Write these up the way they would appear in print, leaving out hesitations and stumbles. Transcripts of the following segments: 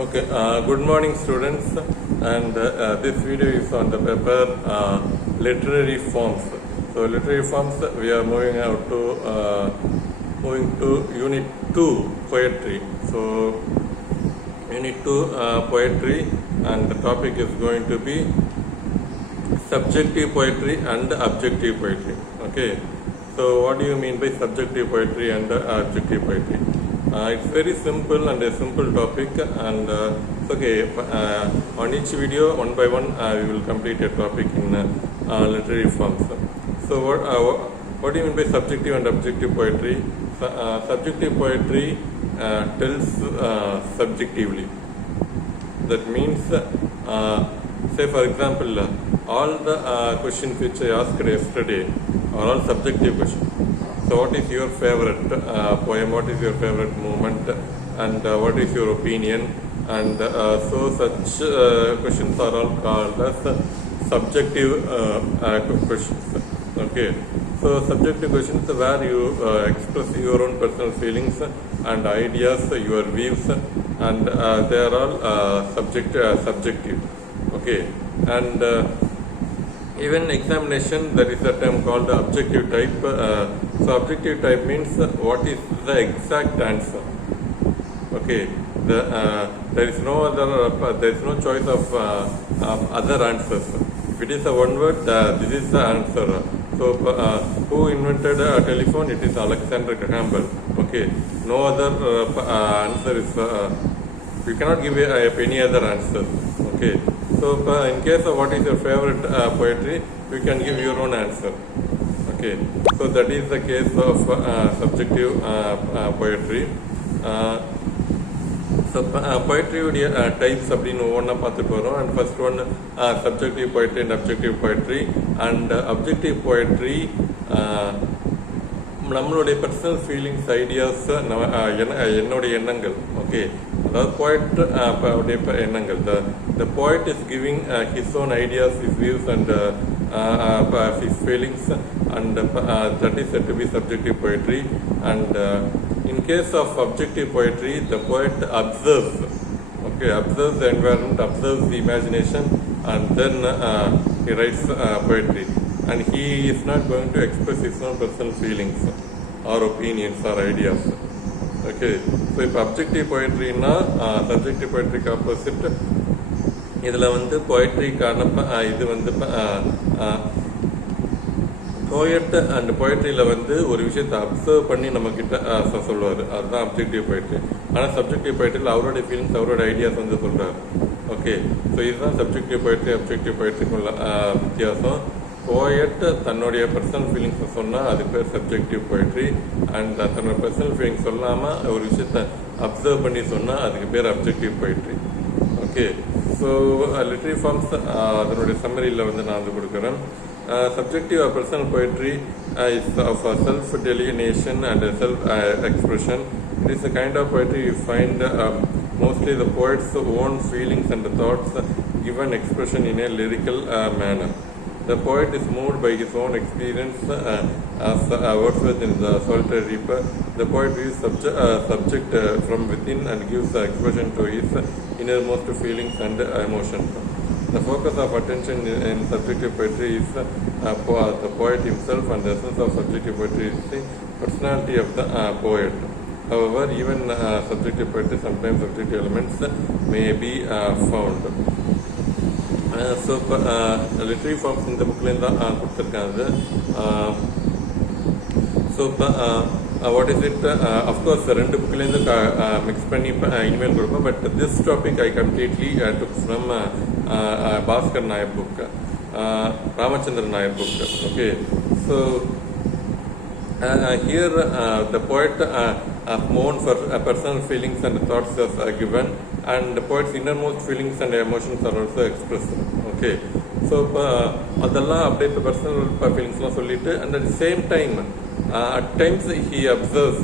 Okay, good morning students, and this video is on the paper literary forms. So literary forms, we are moving to unit 2 poetry. So unit 2 poetry, and the topic is going to be subjective poetry and objective poetry. Okay, so what do you mean by subjective poetry and objective poetry? It's very simple and a simple topic, and okay, on each video one by one we will complete a topic in literary forms. So what do you mean by subjective and objective poetry? Subjective poetry tells subjectively. That means, say for example, all the questions which I asked yesterday are all subjective questions. So what is your favorite poem, what is your favorite movement, and what is your opinion, and so such questions are all called as subjective questions. Okay, so subjective questions where you express your own personal feelings and ideas, your views, and they are all subjective. Okay, and even examination, there is a term called objective type. So objective type means what is the exact answer. Okay, there is no other, there is no choice of other answers. If it is a one word, this is the answer. So who invented a telephone? It is Alexander Graham Bell. Okay, no other answer is. You cannot give any other answer. Okay. So in case of what is your favorite poetry, you can give your own answer. Okay, so that is the case of subjective poetry. So poetry types அப்படின்னு ஒவ்வொன்றா பார்த்துட்டு வரோம். And first one, subjective poetry and objective poetry. And objective poetry, நம்மளுடைய personal feelings, ideas, என்னுடைய எண்ணங்கள். Okay, அதாவது போய்ட் எண்ணங்கள். The poet is giving his own ideas, his views, and his feelings, and that is said to be subjective poetry. And in case of objective poetry, the poet observes. Okay, observes the environment, observes the imagination, and then he writes poetry. And he is not going to express his own personal feelings or opinions or ideas. Okay, so if objective poetry na subjective poetry ka opposite, idhula vandu poetry kaana idu vandu poet and poetry la vandu oru vishayatha observe panni namakkitta solluvaru, adha objective poetry. Ana subjective poetry la avaroda feelings, avaroda ideas vandu solraru. Okay, so idha subjective poetry objective poetry kulla வித்தியாசம். Poet தன்னுடைய personal ஃபீலிங்ஸை சொன்னால் அது பேர் subjective poetry. And தன்னோட personal feelings சொல்லாமல் ஒரு விஷயத்தை அப்சர்வ் பண்ணி சொன்னால் அதுக்கு பேர் objective poetry. Okay, so literary forms அதனுடைய சம்மரியில் வந்து நான் வந்து கொடுக்குறேன். Subjective or personal poetry is of self-delineation and self-expression. It is a kind of poetry you find mostly the poet's own feelings and thoughts given expression in a lyrical manner. The poet is moved by his own experience, as Wordsworth in the Solitary Reaper. The poet views subject from within and gives expression to his innermost feelings and emotions. The focus of attention in subjective poetry is the poet himself, and the essence of subjective poetry is the personality of the poet. However, even subjective poetry, sometimes subjective elements may be found. So literary forms in the book தான் கொடுத்துருக்காங்க. So what is it? Of course ரெண்டு புக்லேருந்து mix பண்ணி இனிமேல் கொடுப்போம். But this topic I completely took from Bhaskar Nair book, Ramachandran Nair book. Okay, so here the poet mourn for personal feelings and thoughts are given, and the poet's innermost feelings and emotions are also expressed. Okay, so அதெல்லாம் அப்படியே personal ஃபீலிங்ஸ்லாம் சொல்லிட்டு, and at same time at times he observes,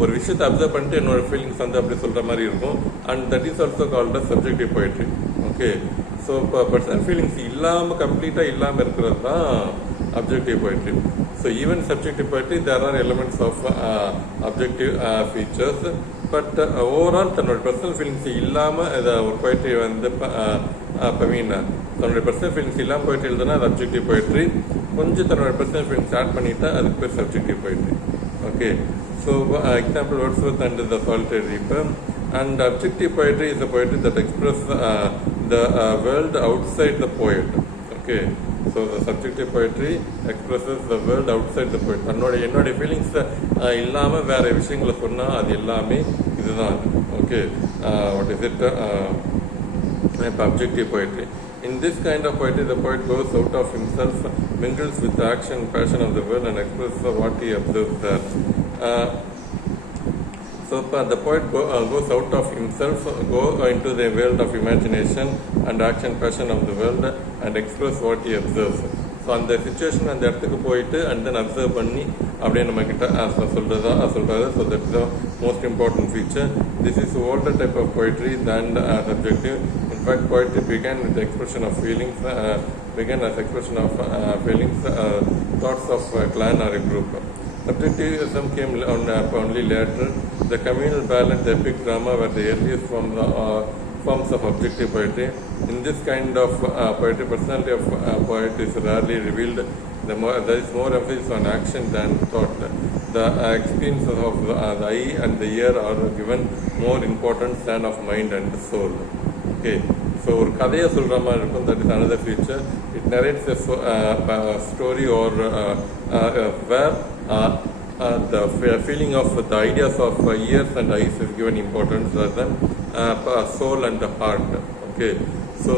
ஒரு விஷயத்தை observe பண்ணிட்டு என்னோட feelings வந்து அப்படி சொல்கிற மாதிரி இருக்கும். And that is also called a subjective poetry. Okay, so இப்போ பர்சனல் ஃபீலிங்ஸ் இல்லாமல் கம்ப்ளீட்டாக இல்லாமல் இருக்கிறது தான் objective poetry. So even subjective poetry, there are elements of objective features. But overall தன்னோட பர்சனல் ஃபீலிங்ஸ் இல்லாமல் இதை ஒரு போய்ட்ரி வந்து தன்னுடைய பர்சனல் ஃபீலிங்ஸ் இல்லாமல் போய்ட்ரி எழுதுனா அது அப்ஜெக்டிவ் போய்ட்ரி. கொஞ்சம் தன்னோட பர்சனல் ஃபீலிங்ஸ் ஆட் பண்ணிட்டா அதுக்கு பேர் subjective poetry. Okay, so example Wordsworth and the Solitary Reaper. And objective poetry is a poetry that expresses the world outside the poet. Okay, so the subjective poetry expresses the world outside the poet. என்னோட feelings இல்லாமல் வேற விஷயங்களை சொன்னால் அது எல்லாமே இதுதான். Okay, what is it? Objective poetry. In this kind of poetry, the poet goes out of himself, mingles with the action and passion of the world, and expresses what he observes there. So the poet goes out of himself, go into the world of imagination and action, passion of the world, and express what he observes. So அந்த situation அந்த இடத்துக்கு போயிட்டு and then observe பண்ணி அப்படியே நம்மக்கிட்ட சொல்கிறாரு. So that is the most important feature. This is older type of poetry than subjective. In fact, poetry began with the expression of feelings, thoughts of a clan or a group. Subjectivism came only later. The communal ballad, the epic drama were the earliest forms of objective poetry. In this kind of poetry, personality of poet is rarely revealed. There is more emphasis on action than thought. The experiences of the eye and the ear are given more importance than of mind and soul. Okay, so ஒரு கதையை சொல்கிற மாதிரி இருக்கும். That is another feature. It narrates a story or where the feeling of the ideas of ears and eyes is given importance rather than soul and heart. Okay, so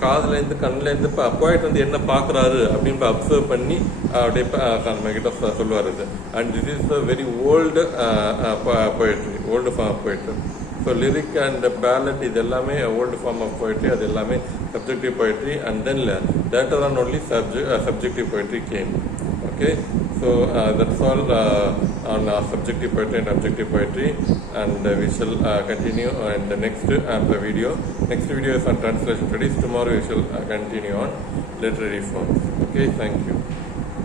காதுலேருந்து கண்ணிலேருந்து போய்ட்டு வந்து என்ன பார்க்குறாரு அப்படின்னு அப்சர்வ் பண்ணி அப்படியே நம்மக்கிட்ட சொல்லுவார் இது. And this is a very old poetry, old form of poetry. So lyric and ballad இது எல்லாமே ஓல்டு ஃபார்ம் ஆஃப் போய்ட்ரி, அது எல்லாமே subjective poetry. And then later on only subjective poetry came. Okay, so that's all on subjective poetry and objective poetry, and we shall continue in the next video. Next video is on translation studies. Tomorrow we shall continue on literary forms. Okay, thank you.